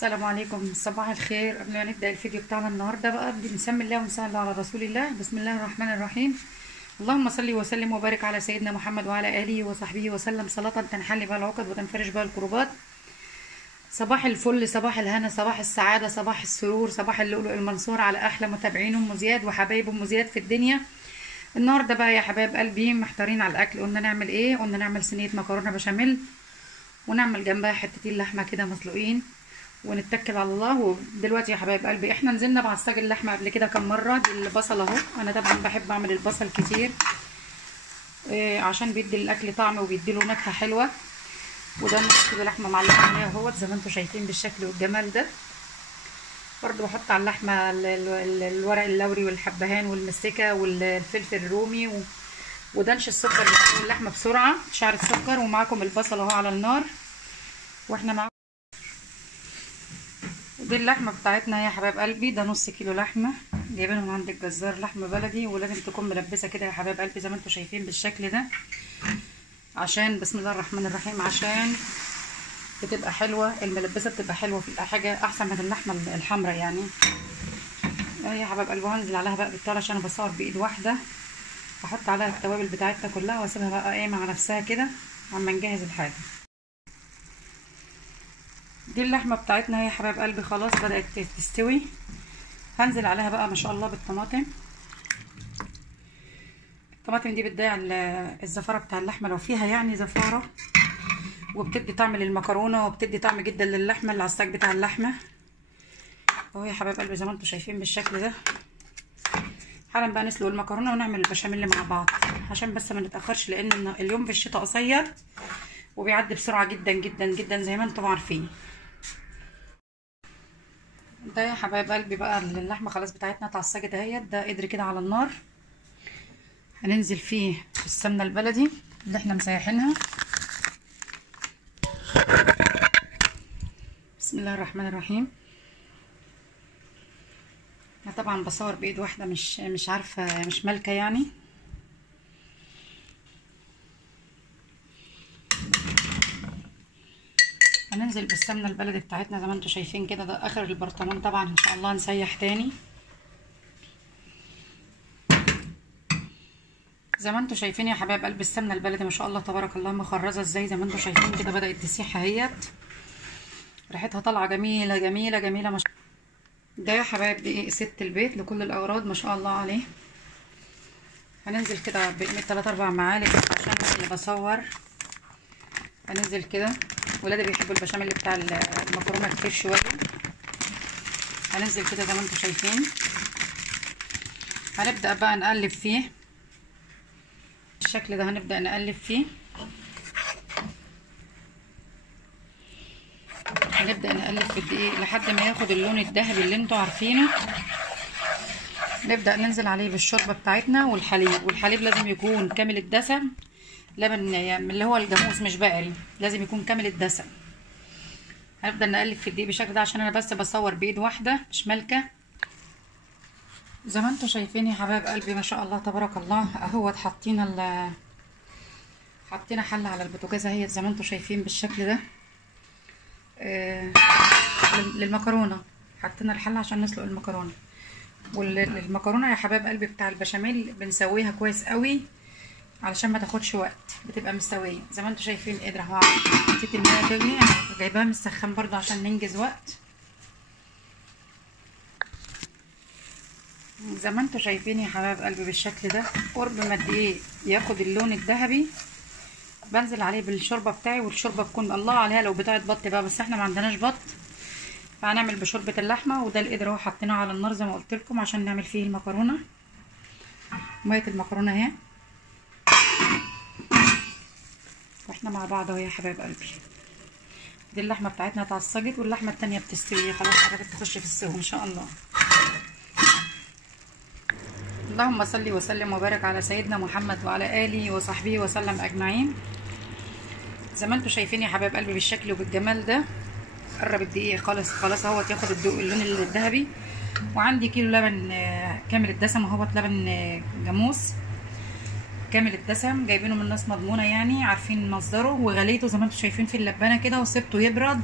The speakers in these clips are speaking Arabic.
السلام عليكم، صباح الخير. قبل ما نبدأ الفيديو بتاعنا النهارده بقى بنسمي الله ونصلي على رسول الله. بسم الله الرحمن الرحيم. اللهم صل وسلم وبارك على سيدنا محمد وعلى آله وصحبه وسلم صلاة تنحل بها العقد وتنفرج بها الكروبات. صباح الفل، صباح الهنا، صباح السعادة، صباح السرور، صباح اللؤلؤ المنصور على أحلى متابعين أم زياد وحبايب أم زياد في الدنيا. النهارده بقى يا حبايب قلبي محتارين على الأكل. قلنا نعمل إيه؟ قلنا نعمل صينية مكرونة بشاميل ونعمل جنبها حتتين لحمة كده مسلوقين ونتكل على الله. ودلوقتي يا حبايب قلبي احنا نزلنا بعصاج اللحمه قبل كده كم مره. دي البصل اهو، انا طبعا بحب اعمل البصل كتير عشان بيدي الاكل طعم وبيدي له نكهه حلوه. وده نص كيلو لحمه معلقه عليها اهوت زي ما انتم شايفين بالشكل والجمال ده. برضو بحط على اللحمه الورق اللوري والحبهان والمستكه والفلفل الرومي ودنش السكر اللي بيسوي اللحمه بسرعه، شعره سكر. ومعاكم البصل اهو على النار واحنا معاكم. دي اللحمه بتاعتنا يا حبايب قلبي، ده نص كيلو لحمه جايبينها من عند الجزار، لحمه بلدي. ولازم تكون ملبسه كده يا حبايب قلبي زي ما انتم شايفين بالشكل ده، عشان بسم الله الرحمن الرحيم عشان بتبقى حلوه. الملبسه بتبقى حلوه في الحاجه احسن من اللحمه الحمراء يعني. يا حبايب قلبي هنزل عليها بقى بالتالي عشان انا بصور بايد واحده. احط عليها التوابل بتاعتها كلها واسيبها بقى ايه مع نفسها كده عما نجهز الحاجه. دي اللحمه بتاعتنا يا حبايب قلبي خلاص بدات تستوي. هنزل عليها بقى ما شاء الله بالطماطم. الطماطم دي بتضيع الزفاره بتاع اللحمه لو فيها يعني زفاره، وبتدي طعم للمكرونه وبتدي طعم جدا للحمه العصاج بتاع اللحمه اهو يا حبايب قلبي زي ما انتم شايفين بالشكل ده. حالا بقى نسلق المكرونه ونعمل البشاميل مع بعض عشان بس ما نتاخرش، لان اليوم في الشتاء قصير وبيعدي بسرعه جدا جدا جدا زي ما انتم عارفين. ده يا حبايب قلبي بقى اللحمه خلاص بتاعتنا اتعصجت اهيت. ده قدر كده على النار، هننزل فيه السمنه البلدي اللي احنا مسيحينها. بسم الله الرحمن الرحيم. انا طبعا بصور بايد واحده مش عارفه مش مالكه يعني. هننزل بالسمنه البلدي بتاعتنا زي ما انتم شايفين كده. ده اخر البرطمان طبعا ان شاء الله نسيح تاني زي ما انتم شايفين يا حبايب قلب. السمنه البلدي ما شاء الله تبارك الله مخرزه ازاي زي ما انتم شايفين كده، بدات تسيح اهيت، ريحتها طالعه جميله جميله جميله ما شاء الله. ده يا حبايب دقيق ست البيت لكل الاغراض ما شاء الله عليه. هننزل كده بقيمه 3-4 معالق عشان اللي بصور. هننزل كده، ولادي بيحبوا البشاميل بتاع المكرونه كتير شويه. هننزل كده زي ما انتم شايفين. هنبدا بقى نقلب فيه بالشكل ده. هنبدا نقلب فيه، هنبدا نقلب في الدقيق لحد ما ياخد اللون الذهبي اللي انتوا عارفينه. نبدا ننزل عليه بالشوربه بتاعتنا والحليب. والحليب لازم يكون كامل الدسم، لبن اللي هو الجاموس مش بقري، لازم يكون كامل الدسم. هنبدا نقلب في الدقيق بالشكل ده عشان انا بس بصور بايد واحده مش مالكه. زي ما انتم شايفين يا حبايب قلبي ما شاء الله تبارك الله اهوت. حطينا حله على البوتاجاز اهيت زي ما انتم شايفين بالشكل ده. للمكرونه حطينا الحله عشان نسلق المكرونه. والمكرونه يا حبايب قلبي بتاع البشاميل بنسويها كويس قوي علشان ما تاخدش وقت، بتبقى مستويه زي ما انتم شايفين. قدر اهو حطيت الميه تغلي، انا جايباها من السخان برضو عشان ننجز وقت. زي ما انتم شايفين يا حبايب قلبي بالشكل ده. قرب ما الدقيق ياخد اللون الذهبي بنزل عليه بالشوربه بتاعي. والشوربه تكون الله عليها لو بتاعه بط بقى، بس احنا ما عندناش بط فهنعمل بشوربه اللحمه. وده القدر اهو حطيناه على النار زي ما قلت لكم عشان نعمل فيه المكرونه. ميه المكرونه اهي واحنا مع بعض اهو يا حبايب قلبي. دي اللحمه بتاعتنا اتعصجت واللحمه التانيه بتستوي خلاص قربت تخش في السوا ان شاء الله. اللهم صل وسلم وبارك على سيدنا محمد وعلى اله وصحبه وسلم اجمعين. زي ما انتم شايفين يا حبايب قلبي بالشكل وبالجمال ده. قرب الدقيق خالص خلاص اهوت ياخد اللون الذهبي. وعندي كيلو لبن كامل الدسم اهوت، لبن جاموس كامل الدسم جايبينه من ناس مضمونه يعني عارفين مصدره. وغليته زي ما انتم شايفين في اللبانه كده وسبته يبرد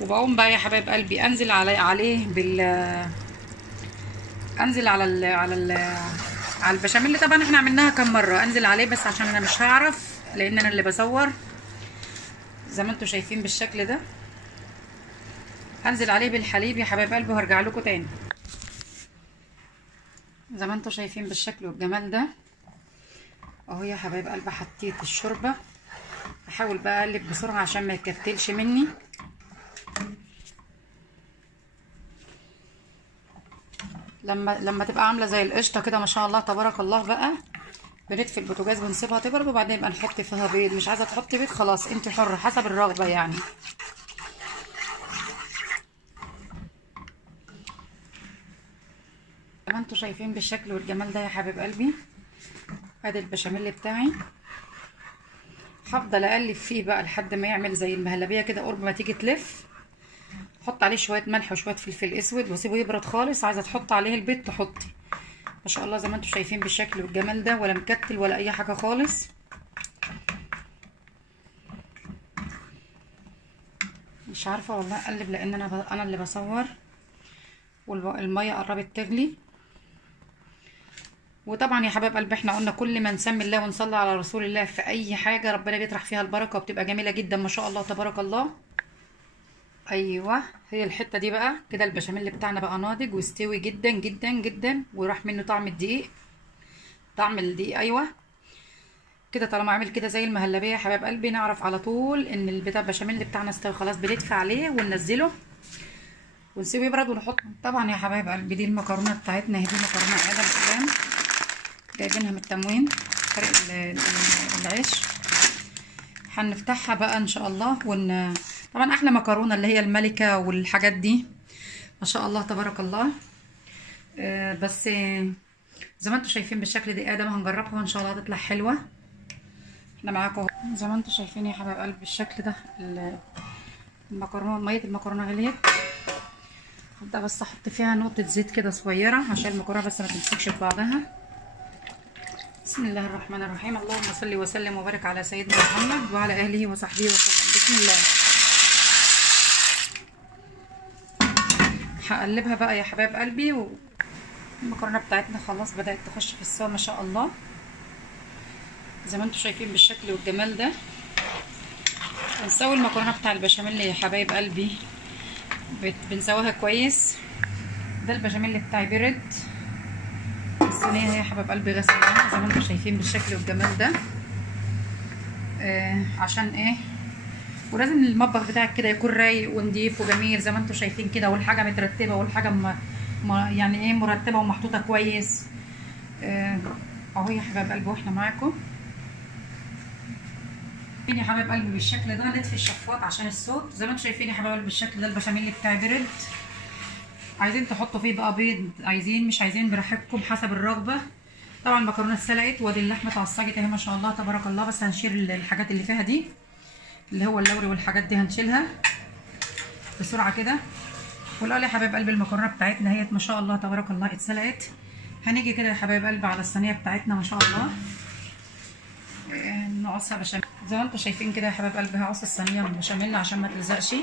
وبقوم بقى يا حبايب قلبي انزل عليه انزل على البشاميل. طبعا احنا عملناها كام مره، انزل عليه بس عشان انا مش هعرف لان انا اللي بصور. زي ما انتم شايفين بالشكل ده، هنزل عليه بالحليب يا حبايب قلبي وهرجع لكم تاني. زي ما انتم شايفين بالشكل والجمال ده اهو يا حبايب قلبي. حطيت الشوربه، احاول بقى اقلب بسرعه عشان ما يكتلش مني. لما تبقى عامله زي القشطه كده ما شاء الله تبارك الله بقى، بنطفي البوتاجاز ونسيبها تبرد وبعدين يبقى نحط فيها بيض. مش عايزه تحطي بيض خلاص انت حره حسب الرغبه يعني. زي ما انتم شايفين بالشكل والجمال ده يا حبيب قلبي، ادي البشاميل بتاعي. هفضل اقلب فيه بقى لحد ما يعمل زي المهلبيه كده. قرب ما تيجي تلف حط عليه شويه ملح وشويه فلفل اسود وسيبه يبرد خالص. عايزه تحط عليه البيض تحطي. ما شاء الله زي ما انتم شايفين بالشكل والجمال ده، ولا مكتل ولا اي حاجه خالص. مش عارفه والله اقلب لان انا اللي بصور والميه قربت تغلي. وطبعا يا حبايب قلبي احنا قلنا كل ما نسمي الله ونصلي على رسول الله في اي حاجه ربنا بيطرح فيها البركه وبتبقى جميله جدا ما شاء الله تبارك الله. ايوه هي الحته دي بقى كده. البشاميل بتاعنا بقى ناضج واستوي جدا جدا جدا وراح منه طعم الدقيق. طعم الدقيق ايوه كده. طالما عامل كده زي المهلبيه يا حبايب قلبي نعرف على طول ان البشاميل بتاعنا استوى خلاص. بندفي عليه وننزله ونسيبه يبرد ونحط. طبعا يا حبايب قلبي دي المكرونه بتاعتنا. هي دي مكرونه ادم قدام جايبينها من التموين فرق العيش. هنفتحها بقى ان شاء الله طبعا احلى مكرونه اللي هي الملكه والحاجات دي ما شاء الله تبارك الله. بس زي ما انتم شايفين بالشكل دي ادم هنجربها وان شاء الله هتطلع حلوه. احنا معاكم زي ما انتم شايفين يا حبايب قلبي بالشكل ده. المكرونه ميه المكرونه غليت. هبدا بس احط فيها نقطه زيت كده صغيره عشان المكرونه بس ما تمسكش في بعضها. بسم الله الرحمن الرحيم. اللهم صل وسلم وبارك على سيدنا محمد وعلى اله وصحبه وسلم. بسم الله. هقلبها بقى يا حبايب قلبي. والمكرونه بتاعتنا خلاص بدات تخش في السوا ما شاء الله زي ما انتم شايفين بالشكل والجمال ده. بنسوي المكرونه بتاع البشاميل يا حبايب قلبي بنسويها كويس. ده البشاميل بتاعي برد. الصينيه يا حبايب قلبي غسلناها زي ما انتم شايفين بالشكل والجمال ده. عشان ايه؟ ولازم المطبخ بتاعك كده يكون رايق ونضيف وجميل زي ما انتم شايفين كده. والحاجه مترتبه والحاجه يعني ايه مرتبه ومحطوطه كويس. اهو يا حبايب قلبي واحنا معاكم يا حبايب قلبي بالشكل ده. نطفي الشفاط عشان الصوت. زي ما انتم شايفين يا حبايب قلبي بالشكل ده البشاميل بتاعي برد. عايزين تحطوا فيه بقى بيض عايزين مش عايزين براحتكم حسب الرغبه. طبعا المكرونه اتسلقت وادي اللحمه اتعصجت اهي ما شاء الله تبارك الله. بس هنشيل الحاجات اللي فيها دي اللي هو اللوري والحاجات دي هنشيلها بسرعه كده. والاول يا حبايب قلبي المكرونه بتاعتنا اهي ما شاء الله تبارك الله اتسلقت. هنيجي كده يا حبايب قلبي على الصينيه بتاعتنا ما شاء الله نقصها بشاميل زي ما انتم شايفين كده يا حبايب قلبي. هقص الصينيه بشاميل عشان ما تلزقش.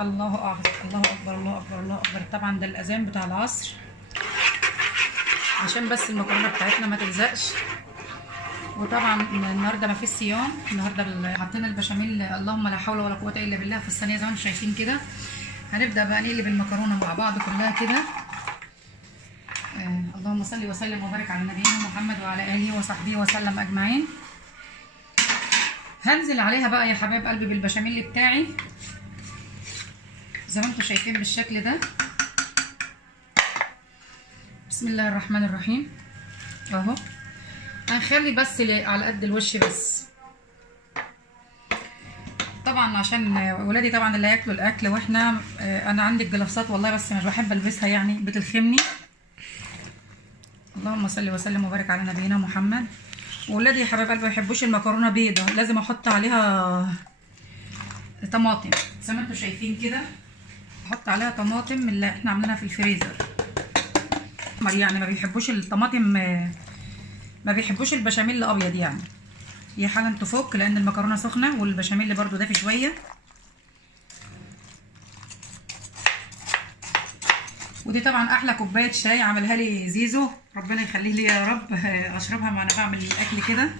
الله اكبر الله اكبر الله اكبر الله اكبر. طبعا ده الاذان بتاع العصر عشان بس المكرونه بتاعتنا ما تلزقش. وطبعا النهارده ما فيش صيام. النهارده حطينا البشاميل اللهم لا حول ولا قوه الا بالله في الصينيه زي ما انتم شايفين كده. هنبدا بقى نقلب المكرونه مع بعض كلها كده. اللهم صل وسلم وبارك على نبينا محمد وعلى اله وصحبه وسلم اجمعين. هنزل عليها بقى يا حبايب قلبي بالبشاميل بتاعي زي ما انتم شايفين بالشكل ده. بسم الله الرحمن الرحيم. اهو هنخلي بس على قد الوش بس. طبعا عشان ولادي طبعا اللي هياكلوا الاكل واحنا انا عندي الجلافزات والله بس مش بحب البسها يعني بتلخمني. اللهم صل وسلم وبارك على نبينا محمد. وولادي يا حبايب قلبي ما بيحبوش المكرونه بيضه لازم احط عليها طماطم زي ما انتم شايفين كده. احط عليها طماطم اللي احنا عاملينها في الفريزر يعني. ما بيحبوش الطماطم ما بيحبوش البشاميل الابيض يعني. هي حالا تفك لان المكرونه سخنه والبشاميل برده دافي شويه. ودي طبعا احلى كوبايه شاي عملها لي زيزو، ربنا يخليه لي يا رب. اشربها وانا بعمل الاكل كده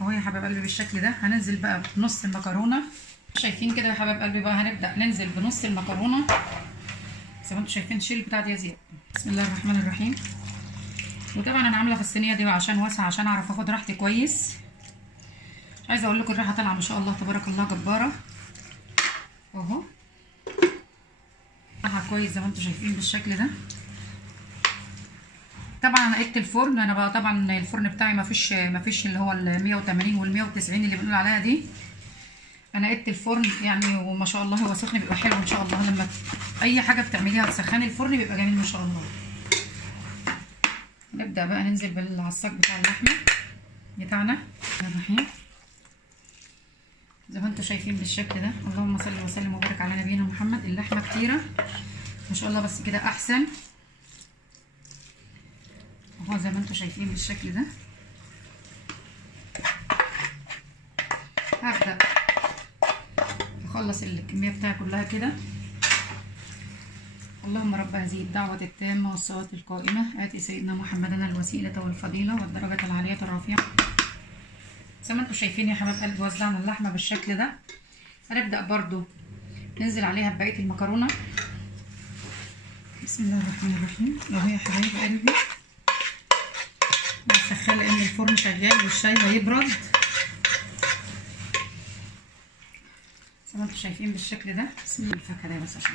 اهو يا حبايب قلبي بالشكل ده. هننزل بقى بنص المكرونه، شايفين كده يا حبايب قلبي بقى. هنبدا ننزل بنص المكرونه زي ما انتم شايفين. شيل بتاع دي يا زياد. بسم الله الرحمن الرحيم. وطبعا انا عامله في الصينيه دي عشان واسعه، عشان اعرف اخد راحتي كويس. عايزه اقول لكم الريحه طالعه ما شاء الله تبارك الله جباره اهو. طالعه كويس زي ما انتم شايفين بالشكل ده. طبعا انا قدت الفرن. انا بقى طبعا الفرن بتاعي ما فيش اللي هو ال 180 وال 190 اللي بنقول عليها دي. انا قدت الفرن يعني، وما شاء الله هو سخن بيبقى حلو ان شاء الله. لما اي حاجه بتعمليها تسخني الفرن بيبقى جميل ما شاء الله. نبدا بقى ننزل بالعصاق بتاع اللحمه بتاعنا الرحيم زي ما انتم شايفين بالشكل ده. اللهم صل وسلم وبارك على نبينا محمد. اللحمه كتيره ما شاء الله بس كده احسن اهو زي ما انتم شايفين بالشكل ده. هبدا اخلص الكميه بتاعي كلها كده. اللهم رب هذه الدعوه التامه والصلاه القائمه اتي سيدنا محمدنا الوسيله والفضيله والدرجه العاليه الرفيعه. زي ما انتم شايفين يا حبايب قلبي وزعنا اللحمه بالشكل ده. هنبدا برضو ننزل عليها ببقيه المكرونه. بسم الله الرحمن الرحيم اهو يا حبايب قلبي. نسخن لان الفرن شغال والشاي هيبرد زي ما انتم شايفين بالشكل ده. بسم الله الفاكهه ده بس عشان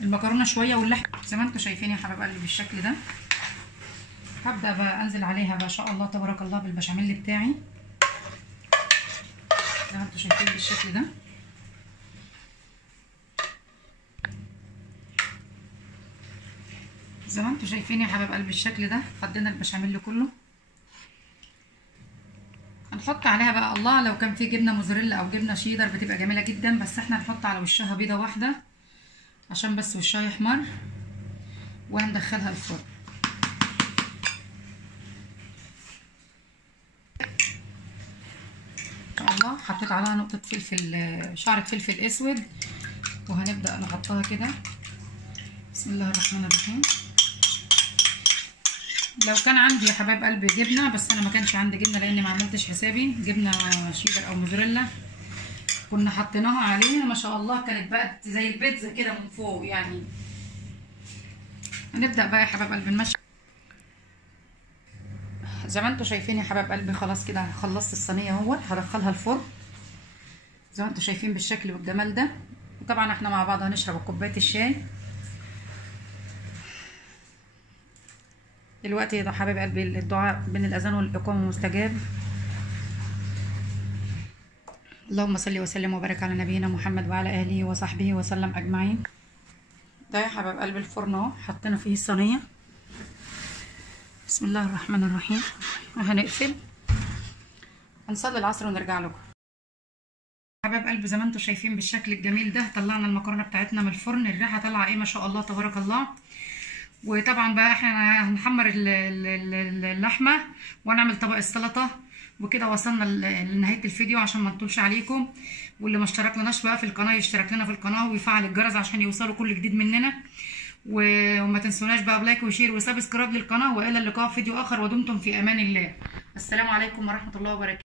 المكرونه شويه واللحم زي ما انتم شايفين يا حبايب قلبي بالشكل ده. هبدا بقى انزل عليها ما شاء الله تبارك الله بالبشاميل بتاعي زي ما انتم شايفين بالشكل ده. زي ما انتم شايفين يا حبايب قلبي بالشكل ده. فضينا البشاميل كله. هنحط عليها بقى الله لو كان في جبنه موزاريلا او جبنه شيدر بتبقى جميله جدا، بس احنا هنحط على وشها بيضه واحده عشان بس وشها يحمر وهندخلها الفرن. ان شاء الله حطيت عليها نقطه فلفل، شعره فلفل اسود، وهنبدا نحطها كده. بسم الله الرحمن الرحيم. لو كان عندي يا حبايب قلبي جبنه، بس انا ما كانش عندي جبنه لاني ما عملتش حسابي جبنه شيدر او موزاريلا، كنا حطيناها عليها ما شاء الله كانت بقت زي البيتزا كده من فوق يعني. هنبدا بقى يا حبايب قلبي نمشي زي ما انتم شايفين يا حبايب قلبي. خلاص كده خلصت الصينيه اهوت. هدخلها الفرن زي ما انتم شايفين بالشكل والجمال ده. وطبعا احنا مع بعض هنشرب كوبايه الشاي دلوقتي يا حبايب قلبي. الدعاء بين الاذان والاقامه مستجاب. اللهم صل وسلم وبارك على نبينا محمد وعلى اله وصحبه وسلم اجمعين. ده يا حبايب قلبي الفرن اهو، حطينا فيه الصينيه. بسم الله الرحمن الرحيم. وهنقفل هنصلي العصر ونرجع لكم. حبايب قلبي زي ما انتم شايفين بالشكل الجميل ده. طلعنا المكرونه بتاعتنا من الفرن. الريحه طالعه ايه ما شاء الله تبارك الله. وطبعا بقى احنا هنحمر اللحمه ونعمل طبق السلطه. وكده وصلنا لنهايه الفيديو عشان ما نطولش عليكم. واللي ما اشتركناش بقى في القناه يشترك لنا في القناه ويفعل الجرس عشان يوصلوا كل جديد مننا. وما تنسوناش بقى بلايك وشير وسبسكرايب للقناه. والى اللقاء في فيديو اخر ودمتم في امان الله. السلام عليكم ورحمه الله وبركاته.